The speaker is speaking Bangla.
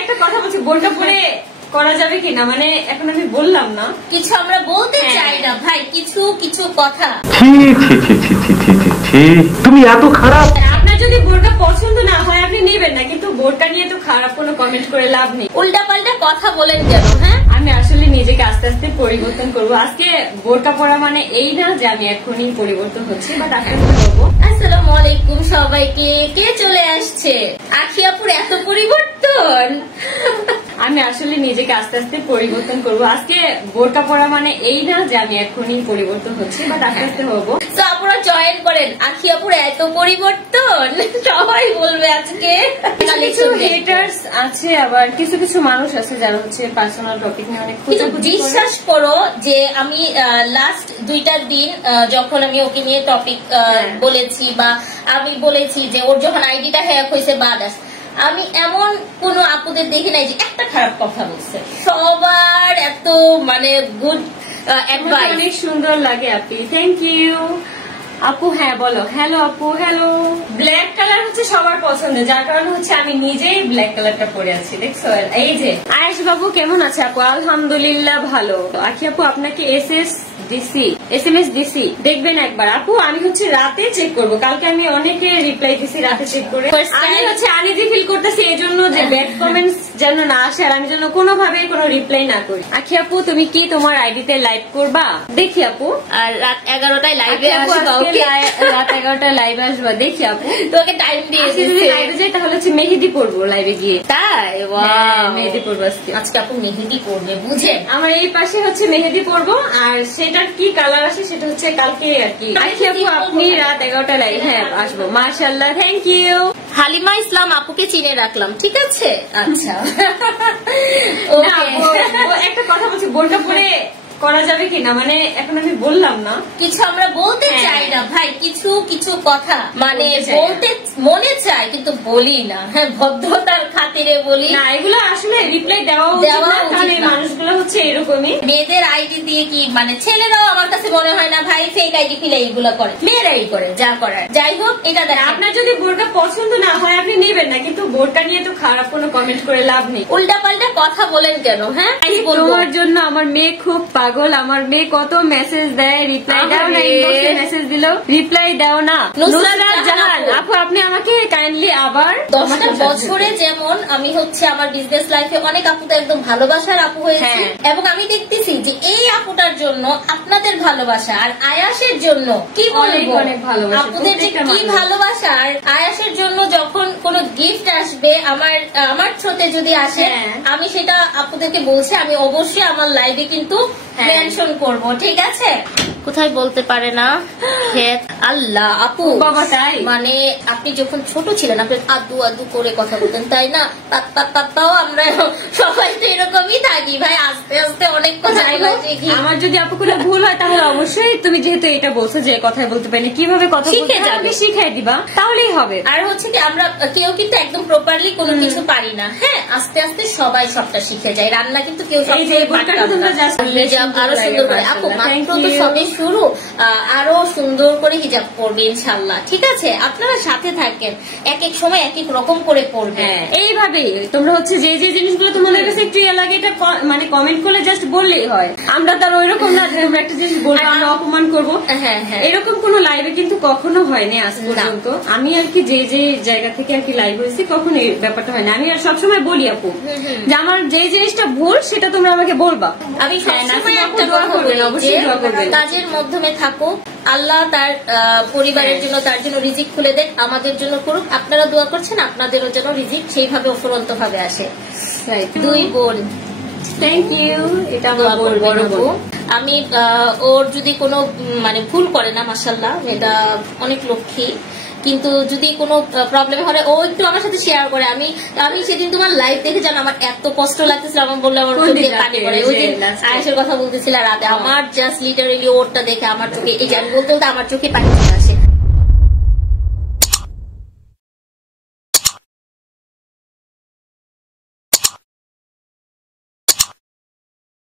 একটা কথা বলছি, বোরকা পরে করা যাবে কিনা, মানে এখন আমি বললাম না কিছু, আমরা বলতে চাই না ভাই, কিছু কিছু কথা। তুমি এত খারাপ। আপনার যদি বোরকা পছন্দ না হয় আপনি নেবেন না, কিন্তু বোরকা নিয়ে তো খারাপ কোনো কমেন্ট করে লাভ নেই। উল্টা পাল্টা কথা বলেন কেন? হ্যাঁ, আমি আসলে নিজেকে আস্তে আস্তে পরিবর্তন করবো। আজকে বোরকা পরা মানে এই না যে আমি এখনই পরিবর্তন হচ্ছি, বাট আস্তে আস্তে হবো। আসসালামু আলাইকুম সবাইকে। কে চলে আসছে? আখিয়াপুর এত পরিবর্তন। আমি আসলে নিজেকে আস্তে আস্তে পরিবর্তন করবো। আজকে বোরকা পরা মানে এই না যে আমি এখনই পরিবর্তন হচ্ছি, বাট আস্তে আস্তে হবো। তো আপনারা জয়েন করেন, আখিয়াপুর এত পরিবর্তন সবাই বলবে আজকে। কিছু হেটার্স আছে, আবার কিছু কিছু মানুষ আছে যারা হচ্ছে পার্সোনাল টপিক নিয়ে অনেক খোঁজাখুঁজি। বিশ্বাস করো যে আমি লাস্ট 2টা দিন যখন আমি ওকে নিয়ে টপিক বলেছি, বা আমি বলেছি যে ওর যখন আইডিটা হ্যাক হয়েছে বাদাস, আমি এমন কোন আপুদের দেখি নাই যে একটা খারাপ কথা বলছে। সবার এত মানে গুড অ্যাডভাইস, অনেক সুন্দর লাগে আপনি। থ্যাংক ইউ আপু। হ্যাঁ বলো। হ্যালো আপু। হ্যালো। ব্ল্যাক কালার হচ্ছে সবার পছন্দের, যার কারণে হচ্ছে আমি নিজেই ব্ল্যাক কালারটা পরে আছি, দেখছো? এই যে আয়েশ বাবু কেমন আছে আপু? আলহামদুলিল্লাহ ভালো। আখি আপু আপনাকে SMS দিছি, দেখবেন একবার আপু। আমি হচ্ছে রাতে চেক করব, কালকে আমি অনেকে রিপ্লাই দিছি রাতে চেক করে। আমি হচ্ছে আনইজি ফিল করতেছি এই জন্য যে ব্যাড কমেন্টস যেন না আসে, আর আমি যেন কোনোভাবেই কোনো রিপ্লাই না করি। আখি আপু তুমি কি তোমার আইডিতে লাইভ করবা? দেখি আপু। আর রাত 11টায় লাইভে আসবা? রাত 11টায় লাইভে আসবা, দেখি আপু। তোকে টাইম দিয়ে দিছি। লাইভে যাই তাহলে হচ্ছে মেহেদি পরবো লাইভে গিয়ে। তাই? মেহেদি পরবো আজকে আপু মেহেদি পরবে, বুঝেন? আমার এই পাশে হচ্ছে মেহেদি পরবো, আর সেটার কি কালার আসে সেটা হচ্ছে কালকে আর কি। আচ্ছা আপু আপনি রাত 11টায় লাইভ? হ্যাঁ আসবো। মাশাআল্লাহ, থ্যাংক ইউ। হালিমা ইসলাম আপুকে চিনে রাখলাম, ঠিক আছে? আচ্ছা একটা কথা বলছি, বোরকা পরে করা যাবে কিনা, মানে এখন আমি বললাম না কিছু, আমরা বলতে চাই না ভাই, কিছু কিছু কথা মানে বলতে মনে চাই কিন্তু বলি না। হ্যাঁ, ভদ্রতার খাতিরে বলি না। এগুলো আসলে রিপ্লাই দেওয়া উচিত, মানুষগুলো হচ্ছে এরকমই। মেয়েদের আইডি দিয়ে কি মানে ছেলেরাও আমার কাছে মনে হয় না ভাই ফেক আইডি ফিলে এইগুলো করে, মেয়েরাই করে যা করার। যাই হোক, এটা আপনার যদি বোরকা পছন্দ না হয় আপনি নেবেন না, কিন্তু বোরকা নিয়ে তো খারাপ কোনো কমেন্ট করে লাভ নেই। উল্টা পাল্টা কথা বলেন কেন? হ্যাঁ, তোমার জন্য আমার মেয়ে খুব পাগল। আমার মেয়ে কত মেসেজ দেয়, রিপ্লাই দাও না। ইনবক্সে মেসেজ দিল, রিপ্লাই দাও না। নুসরাত জাহান আপু আপনি আমাকে কাইন্ডলি আবার 10টা বছরে যেমন আমি হচ্ছে আমার বিজনেস লাইফে অনেক আপুদের একদম ভালোবাসার আপু হয়েছে, এবং আমি দেখতেছি যে এই আপুটার জন্য আপনাদের ভালোবাসা, আর আয়াসের জন্য কি বলবো আপুদের যে কি ভালোবাসা। আর আয়াসের জন্য যখন কোনো গিফট আসবে আমার থ্রুতে যদি আসে, আমি সেটা আপুদেরকে বলছি, আমি অবশ্যই আমার লাইভে কিন্তু মেনশন করব, ঠিক আছে? কোথায় বলতে পারে না। আল্লাহ আপু বাবা তাই মানে আপনি যখন ছোট ছিলেন আপনি আদু আদু করে কথা বলতেন, তাই না? তাও আমরা সবাই তো এরকমই থাকি ভাই, আস্তে আস্তে অনেক কথা শিখি। আমার যদি আপু কোনো ভুল হয় তাহলে অবশ্যই তুমি যেহেতু এটা বলছো যে কথা বলতে পারি কিভাবে কথা শিখে যাবে, শিখাই দিবা, তাহলেই হবে। আর হচ্ছে কি আমরা কেউ কিন্তু একদম প্রপারলি কোনো কিছু পারি না। হ্যাঁ, আস্তে আস্তে সবাই সবটা শিখে যায়। রান্না কিন্তু কেউ আরো সুন্দর করে আপু মাত্র তো সবে শুরু, আরো সুন্দর করে হিজাব পরবে ইনশাল্লাহ, ঠিক আছে? আপনারা সাথে থাকেন, এক এক সময় এক এক রকম করে পড়বে। এইভাবেই তোমরা হচ্ছে যে যে জিনিসগুলো তোমাদের কাছে একটু ইয়ে লাগে এটা মানে কমেন্ট করলে জাস্ট বললেই হয়। আমরা তার ওইরকম না যে তোমরা একটা জিনিস বলবো আমরা অপমান করবো, এরকম কোন লাইভে কিন্তু কখনো হয়নি আজ পর্যন্ত। আমি আর কি যে যে জায়গা থেকে আর কি লাইভ হয়েছি কখনো এই ব্যাপারটা হয়নি। আমি আর সবসময় বলি আপু যে আমার যে জিনিসটা ভুল সেটা তোমরা আমাকে বলবা। আমি সবসময় একটা কথা বলি যে কাজের মাধ্যমে থাকুক, আল্লাহ তার পরিবারের জন্য তার জন্য রিজিক খুলে দেখ, আমাদের জন্য করুক। আপনারা দোয়া করছেন, আপনাদেরও জন্য রিজিক সেইভাবে অফুরন্ত ভাবে আসে। 2 বোন, থ্যাংক ইউ। এটা আমার বড় বোন। আমি ওর যদি কোনো মানে ভুল করে না, মাশাআল্লাহ এটা অনেক লক্ষ্মী, কিন্তু যদি কোনো প্রবলেম হয় ও একটু আমার সাথে শেয়ার করে। আমি সেদিন তোমার লাইভ দেখে জানো আমার এত কষ্ট লাগতেছিল, আমার বললে আমার চোখে পানি পড়ে। ওই দিন আয়েশের কথা বলতেছিল রাতে, আমার জাস্ট লিটারেলি ওরটা দেখে আমার চোখে, এই যে আমি বলতে বলতে আমার চোখে পানি চলে আসে।